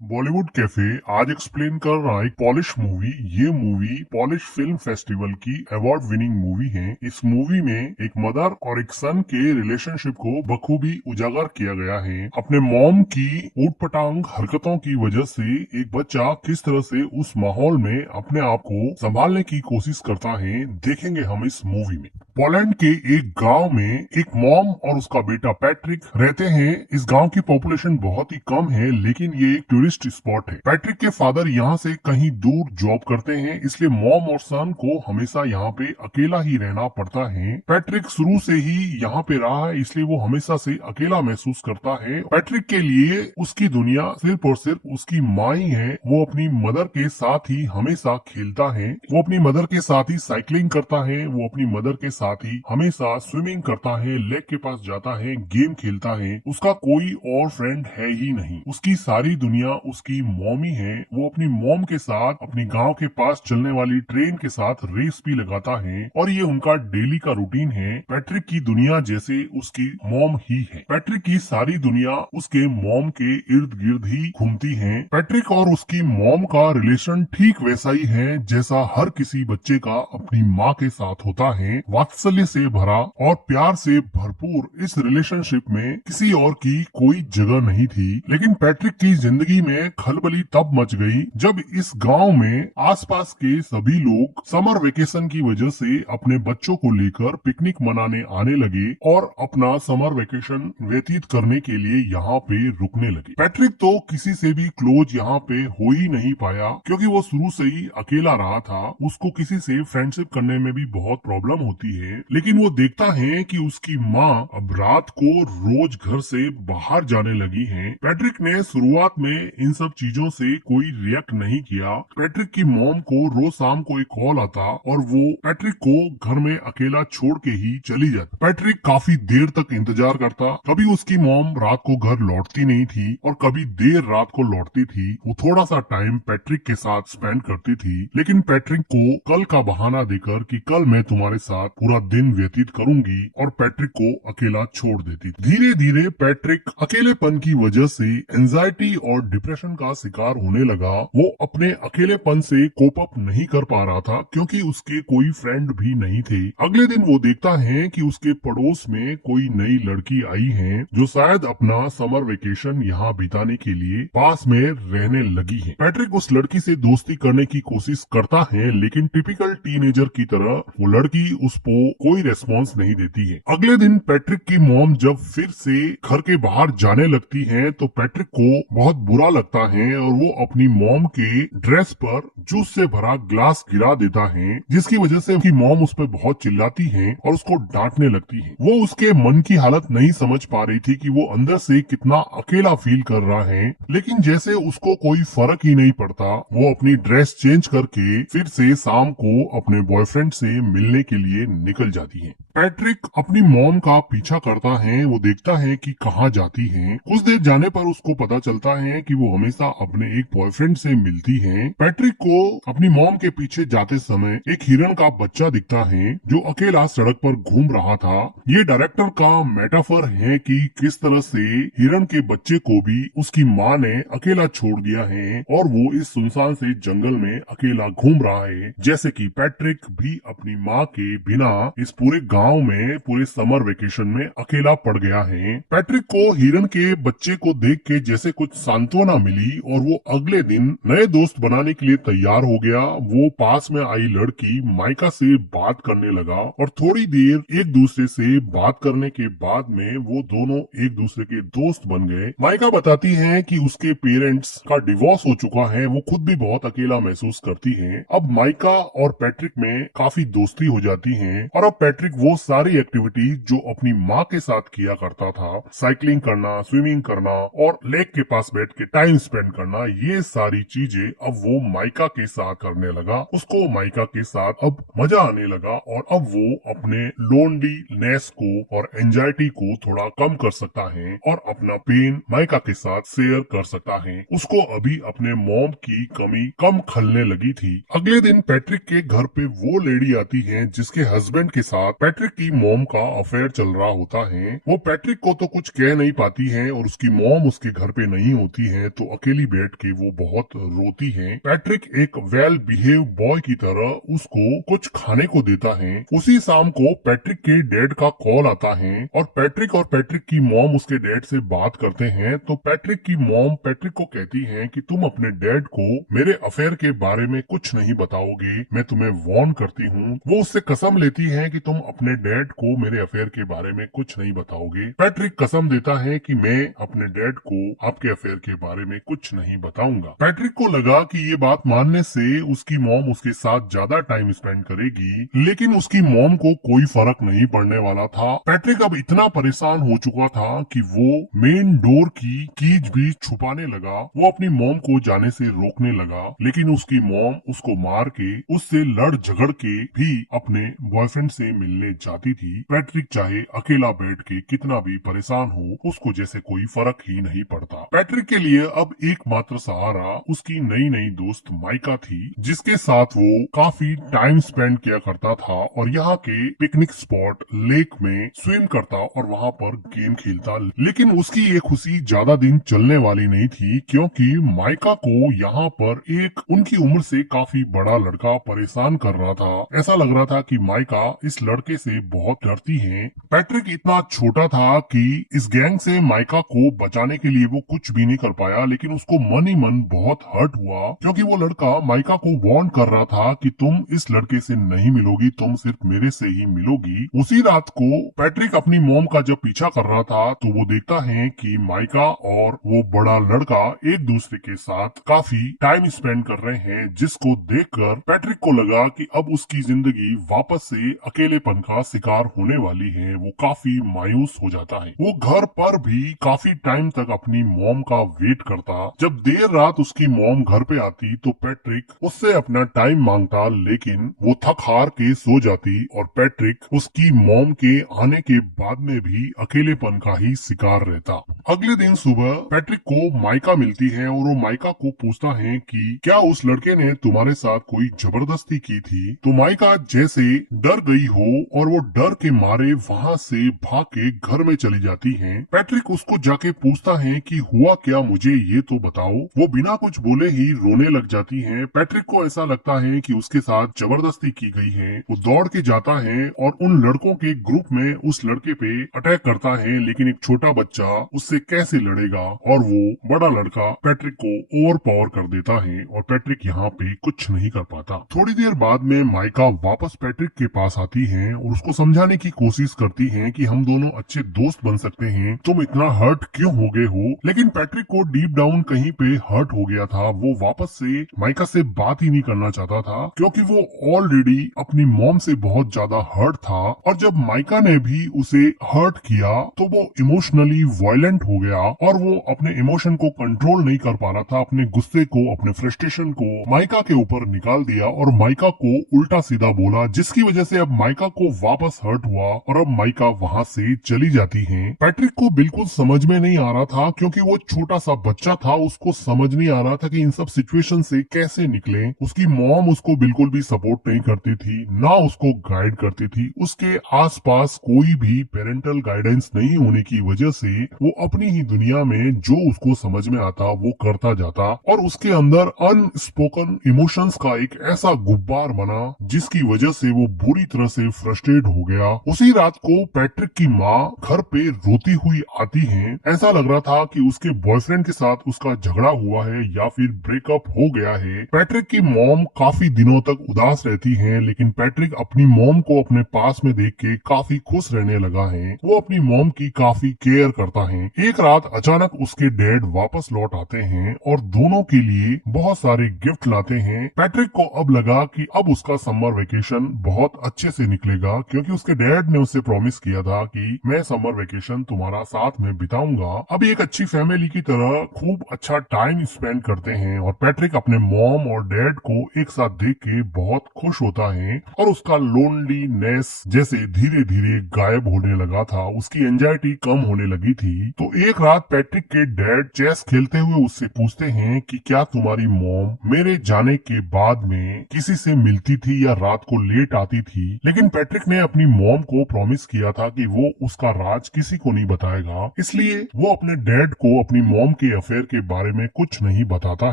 Bollywood cafe आज explain कर रहा है एक पॉलिश मूवी। ये मूवी पॉलिश फिल्म फेस्टिवल की अवार्ड विनिंग मूवी है। इस मूवी में एक मदर और एक सन के रिलेशनशिप को बखूबी उजागर किया गया है। अपने मॉम की ऊटपटांग हरकतों की वजह से एक बच्चा किस तरह से उस माहौल में अपने आप को संभालने की कोशिश करता है, देखेंगे हम इस मूवी में। पोलैंड के एक गांव में एक मॉम और उसका बेटा पैट्रिक रहते हैं। इस गांव की पॉपुलेशन बहुत ही कम है, लेकिन ये एक टूरिस्ट स्पॉट है। पैट्रिक के फादर यहाँ से कहीं दूर जॉब करते हैं, इसलिए मॉम और सन को हमेशा यहाँ पे अकेला ही रहना पड़ता है। पैट्रिक शुरू से ही यहाँ पे रहा है, इसलिए वो हमेशा से अकेला महसूस करता है। पैट्रिक के लिए उसकी दुनिया सिर्फ और सिर्फ उसकी माँ ही है। वो अपनी मदर के साथ ही हमेशा खेलता है, वो अपनी मदर के साथ ही साइकिलिंग करता है, वो अपनी मदर के साथ ही हमेशा स्विमिंग करता है, लेक के पास जाता है, गेम खेलता है। उसका कोई और फ्रेंड है ही नहीं। उसकी सारी दुनिया उसकी मॉमी है। वो अपनी मॉम के साथ अपने गांव के पास चलने वाली ट्रेन के साथ रेस भी लगाता है और ये उनका डेली का रूटीन है। पैट्रिक की दुनिया जैसे उसकी मॉम ही है। पैट्रिक की सारी दुनिया उसके मॉम के इर्द गिर्द ही घूमती है। पैट्रिक और उसकी मॉम का रिलेशन ठीक वैसा ही है जैसा हर किसी बच्चे का अपनी माँ के साथ होता है। वात्सल्य से भरा और प्यार से भरपूर इस रिलेशनशिप में किसी और की कोई जगह नहीं थी। लेकिन पैट्रिक की जिंदगी में खलबली तब मच गई जब इस गांव में आसपास के सभी लोग समर वेकेशन की वजह से अपने बच्चों को लेकर पिकनिक मनाने आने लगे और अपना समर वेकेशन व्यतीत करने के लिए यहाँ पे रुकने लगे। पैट्रिक तो किसी से भी क्लोज यहाँ पे हो ही नहीं पाया, क्योंकि वो शुरू से ही अकेला रहा था। उसको किसी से फ्रेंडशिप करने में भी बहुत प्रॉब्लम होती है। लेकिन वो देखता है कि उसकी माँ अब रात को रोज घर से बाहर जाने लगी है। पैट्रिक ने शुरुआत में इन सब चीजों से कोई रिएक्ट नहीं किया। पैट्रिक की मॉम को रोज शाम को एक कॉल आता और वो पैट्रिक को घर में अकेला छोड़ के ही चली जाती। पैट्रिक काफी देर तक इंतजार करता। कभी उसकी मॉम रात को घर लौटती नहीं थी और कभी देर रात को लौटती थी। वो थोड़ा सा टाइम पैट्रिक के साथ स्पेंड करती थी, लेकिन पैट्रिक को कल का बहाना देकर कि कल मैं तुम्हारे साथ पूरा दिन व्यतीत करूंगी और पैट्रिक को अकेला छोड़ देती थी। धीरे धीरे पैट्रिक अकेलेपन की वजह से एंजाइटी और डिप्रेशन का शिकार होने लगा। वो अपने अकेलेपन से कोप अप नहीं कर पा रहा था, क्योंकि उसके कोई फ्रेंड भी नहीं थे। अगले दिन वो देखता है कि उसके पड़ोस में कोई नई लड़की आई है जो शायद अपना समर वेकेशन यहाँ बिताने के लिए पास में रहने लगी है। पैट्रिक उस लड़की से दोस्ती करने की कोशिश करता है, लेकिन टिपिकल टीनेजर की तरह वो लड़की उसको कोई रेस्पॉन्स नहीं देती है। अगले दिन पैट्रिक की मॉम जब फिर से घर के बाहर जाने लगती है तो पैट्रिक को बहुत बुरा लगता है और वो अपनी मॉम के ड्रेस पर जूस से भरा ग्लास गिरा देता है, जिसकी वजह से उसकी मॉम उस पर बहुत चिल्लाती है और उसको डांटने लगती है। वो उसके मन की हालत नहीं समझ पा रही थी कि वो अंदर से कितना अकेला फील कर रहा है, लेकिन जैसे उसको कोई फर्क ही नहीं पड़ता, वो अपनी ड्रेस चेंज करके फिर से शाम को अपने बॉयफ्रेंड से मिलने के लिए निकल जाती है। पैट्रिक अपनी मॉम का पीछा करता है। वो देखता है कि कहाँ जाती है। कुछ देर जाने पर उसको पता चलता है कि वो हमेशा अपने एक बॉयफ्रेंड से मिलती है। पैट्रिक को अपनी मॉम के पीछे जाते समय एक हिरण का बच्चा दिखता है जो अकेला सड़क पर घूम रहा था। ये डायरेक्टर का मेटाफर है कि किस तरह से हिरण के बच्चे को भी उसकी माँ ने अकेला छोड़ दिया है और वो इस सुनसान से जंगल में अकेला घूम रहा है, जैसे कि पैट्रिक भी अपनी माँ के बिना इस पूरे गांव में पूरे समर वेकेशन में अकेला पड़ गया है। पैट्रिक को हिरण के बच्चे को देख के जैसे कुछ सांत्वना मिली और वो अगले दिन नए दोस्त बनाने के लिए तैयार हो गया। वो पास में आई लड़की माइका से बात करने लगा और थोड़ी देर एक दूसरे से बात करने के बाद में वो दोनों एक दूसरे के दोस्त बन गए। माइका बताती है कि उसके पेरेंट्स का डिवोर्स हो चुका है। वो खुद भी बहुत अकेला महसूस करती है। अब माइका और पैट्रिक में काफी दोस्ती हो जाती है और अब पैट्रिक वो सारी एक्टिविटीज जो अपनी माँ के साथ किया करता था, साइकिलिंग करना, स्विमिंग करना और लेक के पास बैठ के टाइम स्पेंड करना, ये सारी चीजें अब वो माइका के साथ करने लगा। उसको माइका के साथ अब मजा आने लगा और अब वो अपने लोनलीनेस को और एंजाइटी को थोड़ा कम कर सकता है और अपना पेन माइका के साथ शेयर कर सकता है। उसको अभी अपने मॉम की कमी कम खलने लगी थी। अगले दिन पैट्रिक के घर पे वो लेडी आती है जिसके हस्बैंड के साथ पैट्रिक पैट्रिक की मॉम का अफेयर चल रहा होता है। वो पैट्रिक को तो कुछ कह नहीं पाती है और उसकी मॉम उसके घर पे नहीं होती है, तो अकेली बैठ के वो बहुत रोती है। पैट्रिक एक वेल बिहेव बॉय की तरह उसको कुछ खाने को देता है। उसी शाम को पैट्रिक के डैड का कॉल आता है और पैट्रिक की मॉम उसके डैड से बात करते हैं। तो पैट्रिक की मॉम पैट्रिक को कहती है कि तुम अपने डैड को मेरे अफेयर के बारे में कुछ नहीं बताओगे, मैं तुम्हें वार्न करती हूँ। वो उससे कसम लेती है कि तुम अपने डैड को मेरे अफेयर के बारे में कुछ नहीं बताओगे। पैट्रिक कसम देता है कि मैं अपने डैड को आपके अफेयर के बारे में कुछ नहीं बताऊंगा। पैट्रिक को लगा कि ये बात मानने से उसकी मॉम उसके साथ ज्यादा टाइम स्पेंड करेगी, लेकिन उसकी मॉम को कोई फर्क नहीं पड़ने वाला था। पैट्रिक अब इतना परेशान हो चुका था कि वो मेन डोर की कीज भी छुपाने लगा। वो अपनी मॉम को जाने से रोकने लगा, लेकिन उसकी मॉम उसको मार के उससे लड़ झगड़ के भी अपने बॉयफ्रेंड से मिलने जाती थी। पैट्रिक चाहे अकेला बैठ के कितना भी परेशान हो, उसको जैसे कोई फर्क ही नहीं पड़ता। पैट्रिक के लिए अब एकमात्र सहारा उसकी नई नई दोस्त माइका थी, जिसके साथ वो काफी टाइम स्पेंड किया करता था और यहाँ के पिकनिक स्पॉट लेक में स्विम करता और वहाँ पर गेम खेलता। लेकिन उसकी ये खुशी ज्यादा दिन चलने वाली नहीं थी, क्योंकि माइका को यहाँ पर एक उनकी उम्र से काफी बड़ा लड़का परेशान कर रहा था। ऐसा लग रहा था कि माइका इस लड़के से बहुत डरती है। पैट्रिक इतना छोटा था कि इस गैंग से माइका को बचाने के लिए वो कुछ भी नहीं कर पाया, लेकिन उसको मन ही मन बहुत हर्ट हुआ, क्योंकि वो लड़का माइका को वार्न कर रहा था कि तुम इस लड़के से नहीं मिलोगी, तुम सिर्फ मेरे से ही मिलोगी। उसी रात को पैट्रिक अपनी मॉम का जब पीछा कर रहा था तो वो देखता है कि माइका और वो बड़ा लड़का एक दूसरे के साथ काफी टाइम स्पेंड कर रहे हैं, जिसको देखकर पैट्रिक को लगा कि अब उसकी जिंदगी वापस से अकेलेपन का शिकार होने वाली है। वो काफी मायूस हो जाता है। वो घर पर भी काफी टाइम तक अपनी मॉम का वेट करता। जब देर रात उसकी मॉम घर पे आती तो पैट्रिक उससे अपना टाइम मांगता, लेकिन वो थक हार के सो जाती और पैट्रिक उसकी मॉम के आने के बाद में भी अकेलेपन का ही शिकार रहता। अगले दिन सुबह पैट्रिक को माइका मिलती है और वो माइका को पूछता है कि क्या उस लड़के ने तुम्हारे साथ कोई जबरदस्ती की थी। तो माइका जैसे डर गई हो और वो डर के मारे वहाँ से भाग के घर में चली जाती है। पैट्रिक उसको जाके पूछता है कि हुआ क्या, मुझे ये तो बताओ। वो बिना कुछ बोले ही रोने लग जाती है। पैट्रिक को ऐसा लगता है कि उसके साथ जबरदस्ती की गई है। वो दौड़ के जाता है और उन लड़कों के ग्रुप में उस लड़के पे अटैक करता है, लेकिन एक छोटा बच्चा उससे कैसे लड़ेगा और वो बड़ा लड़का पैट्रिक को ओवर पावर कर देता है और पैट्रिक यहाँ पे कुछ नहीं कर पाता। थोड़ी देर बाद में माइका वापस पैट्रिक के पास आती है और उसको समझाने की कोशिश करती है कि हम दोनों अच्छे दोस्त बन सकते हैं, तुम इतना हर्ट क्यों हो गए हो। लेकिन पैट्रिक को डीप डाउन कहीं पे हर्ट हो गया था। वो वापस से माइका से बात ही नहीं करना चाहता था, क्योंकि वो ऑलरेडी अपनी मॉम से बहुत ज्यादा हर्ट था और जब माइका ने भी उसे हर्ट किया तो वो इमोशनली वायलेंट हो गया और वो अपने इमोशन को कंट्रोल नहीं कर पा रहा था। अपने गुस्से को, अपने फ्रस्ट्रेशन को माइका के ऊपर निकाल दिया और माइका को उल्टा सीधा बोला, जिसकी वजह से अब माइका को वापस हर्ट हुआ और अब माइका वहाँ से चली जाती है। पैट्रिक को बिल्कुल समझ में नहीं आ रहा था, क्योंकि वो छोटा सा बच्चा था, उसको समझ नहीं आ रहा था कि इन सब सिचुएशन से कैसे निकले। उसकी मॉम उसको बिल्कुल भी सपोर्ट नहीं करती थी, ना उसको गाइड करती थी। उसके आसपास कोई भी पेरेंटल गाइडेंस नहीं होने की वजह से वो अपनी ही दुनिया में जो उसको समझ में आता वो करता जाता और उसके अंदर अनस्पोकन इमोशंस का एक ऐसा गुब्बार बना जिसकी वजह से वो बुरी तरह से फ्रस्ट्रेट हो गया। उसी रात को पैट्रिक की माँ घर पे रोती हुई आती है। ऐसा लग रहा था कि उसके बॉयफ्रेंड के साथ उसका झगड़ा हुआ है या फिर ब्रेकअप हो गया है। पैट्रिक की मॉम काफी दिनों तक उदास रहती है, लेकिन पैट्रिक अपनी मॉम को अपने पास में देख के काफी खुश रहने लगा है। वो अपनी मॉम की काफी केयर करता है। एक रात अचानक उसके डैड वापस लौट आते हैं और दोनों के लिए बहुत सारे गिफ्ट लाते हैं। पैट्रिक को अब लगा कि अब उसका समर वेकेशन बहुत अच्छे से निकलेगा, क्योंकि उसके डैड ने उसे प्रॉमिस किया था कि मैं समर वेकेशन तुम्हारा साथ में बिताऊंगा। अब एक अच्छी फैमिली की तरह खूब अच्छा टाइम स्पेंड करते हैं और पैट्रिक अपने मॉम और डैड को एक साथ देख के बहुत खुश होता है और उसका लोनलीनेस जैसे धीरे धीरे गायब होने लगा था। उसकी एंजाइटी कम होने लगी थी। तो एक रात पैट्रिक के डैड चेस खेलते हुए उससे पूछते हैं कि क्या तुम्हारी मॉम मेरे जाने के बाद में किसी से मिलती थी या रात को लेट आती थी। लेकिन पैट्रिक ने अपनी मॉम को प्रॉमिस किया था कि वो उसका राज किसी को नहीं बताएगा, इसलिए वो अपने डैड को अपनी मॉम के अफेयर के बारे में कुछ नहीं बताता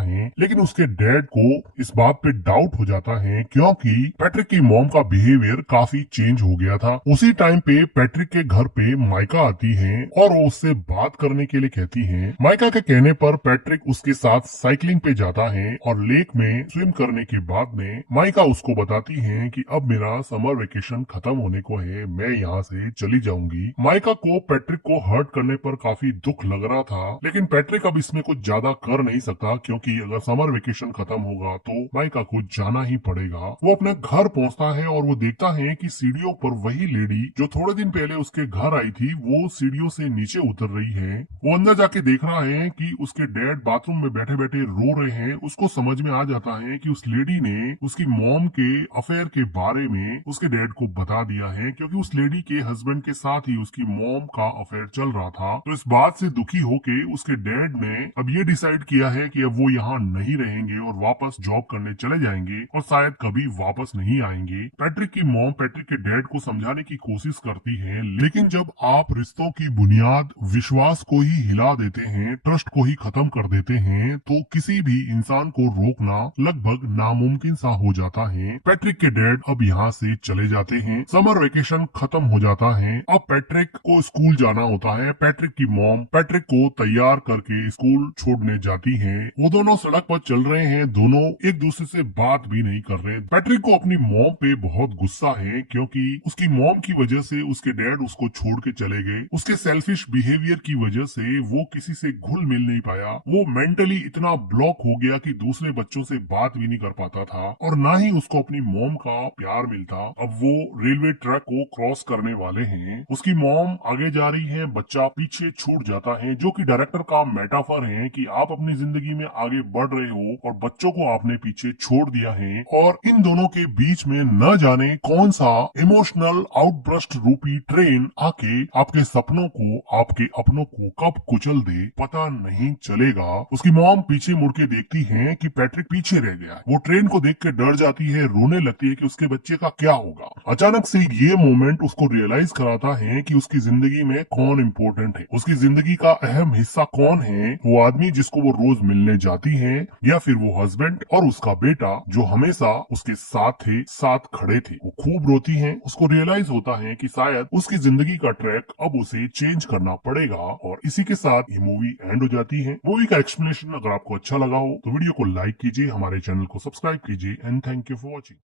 है। लेकिन उसके डैड को इस बात पे डाउट हो जाता है क्योंकि पैट्रिक की मॉम का बिहेवियर काफी चेंज हो गया था। उसी टाइम पे पैट्रिक के घर पे माइका आती है और वो उससे बात करने के लिए कहती है। माइका के कहने पर पैट्रिक उसके साथ साइकिलिंग पे जाता है और लेक में स्विम करने के बाद में माइका उसको बताती है कि अब मेरा समर वेकेशन खत्म होने को है, मैं यहाँ से चली जाऊंगी। माइका को पैट्रिक को हर्ट करने पर काफी दुख लग रहा था, लेकिन पैट्रिक अब इसमें कुछ ज्यादा कर नहीं सकता क्योंकि अगर समर वेकेशन खत्म होगा तो माइका को जाना ही पड़ेगा। वो अपने घर पहुंचता है और वो देखता है कि सीढ़ियों पर वही लेडी जो थोड़े दिन पहले उसके घर आई थी वो सीढ़ियों से नीचे उतर रही है। वो अंदर जाके देख रहा है कि उसके डैड बाथरूम में बैठे बैठे रो रहे हैं। उसको समझ में आ जाता है कि उस लेडी ने उसकी मॉम के अफेयर के बारे में उसके डैड को बता दिया है, क्योंकि उस लेडी के हस्बैंड के साथ ही उसकी मॉम का अफेयर चल रहा था। तो इस बात से दुखी होके उसके डैड ने अब ये डिसाइड किया है कि अब वो यहाँ नहीं रहेंगे और वापस जॉब करने चले जाएंगे और शायद कभी वापस नहीं आएंगे। पैट्रिक की मॉम पैट्रिक के डैड को समझाने की कोशिश करती है, लेकिन जब आप रिश्तों की बुनियाद विश्वास को ही हिला देते हैं, ट्रस्ट को ही खत्म कर देते हैं, तो किसी भी इंसान को रोकना लगभग नामुमकिन सा हो जाता है। पैट्रिक के डैड अब यहाँ से चले जाते हैं। समर वेकेशन खत्म हो जाता है। अब पैट्रिक को स्कूल जाना होता है। पैट्रिक की मॉम पैट्रिक को तैयार करके स्कूल छोड़ने जाती है। वो दोनों सड़क पर चल रहे हैं, दोनों एक दूसरे से बात भी नहीं कर रहे। पैट्रिक को अपनी मॉम पे बहुत गुस्सा है क्योंकि उसकी मॉम की वजह से उसके डैड उसको छोड़ के चले गए। उसके सेल्फिश बिहेवियर की वजह से वो किसी से घुल मिल नहीं पाया। वो मेंटली इतना ब्लॉक हो गया कि दूसरे बच्चों से बात भी नहीं कर पाता था और ना ही उसको अपनी मॉम का प्यार मिलता। अब वो रेलवे ट्रैक को क्रॉस करने वाले हैं। उसकी मॉम आगे जा रही है, बच्चा पीछे छूट जाता है, जो कि डायरेक्टर का मेटाफर है कि आप अपनी जिंदगी में आगे बढ़ रहे हो और बच्चों को आपने पीछे छोड़ दिया है। और इन दोनों के बीच में न जाने कौन सा इमोशनल आउटब्रस्ट रूपी ट्रेन आके आपके सपनों को, आपके अपनों को कब कुचल दे पता नहीं चलेगा। उसकी मॉम पीछे मुड़ के देखती है कि पैट्रिक पीछे रह गया। वो ट्रेन को देख के डर जाती है, रोने लगती है कि उसके बच्चे का क्या होगा। अचानक से ये मोमेंट उसको रियलाइज कराता है कि उसकी जिंदगी में कौन इम्पोर्टेंट है, उसकी जिंदगी का अहम हिस्सा कौन है। वो आदमी जिसको वो रोज मिलने जाती है, या फिर वो हस्बैंड और उसका बेटा जो हमेशा उसके साथ थे, साथ खड़े थे। वो खूब रोती है। उसको रियलाइज होता है कि शायद उसकी जिंदगी का ट्रैक अब उसे चेंज करना पड़ेगा। और इसी के साथ ये मूवी एंड हो जाती है। मूवी का एक्सप्लेनेशन अगर आपको अच्छा लगा हो तो वीडियो को लाइक कीजिए, हमारे चैनल को सब्सक्राइब कीजिए and thank you for watching.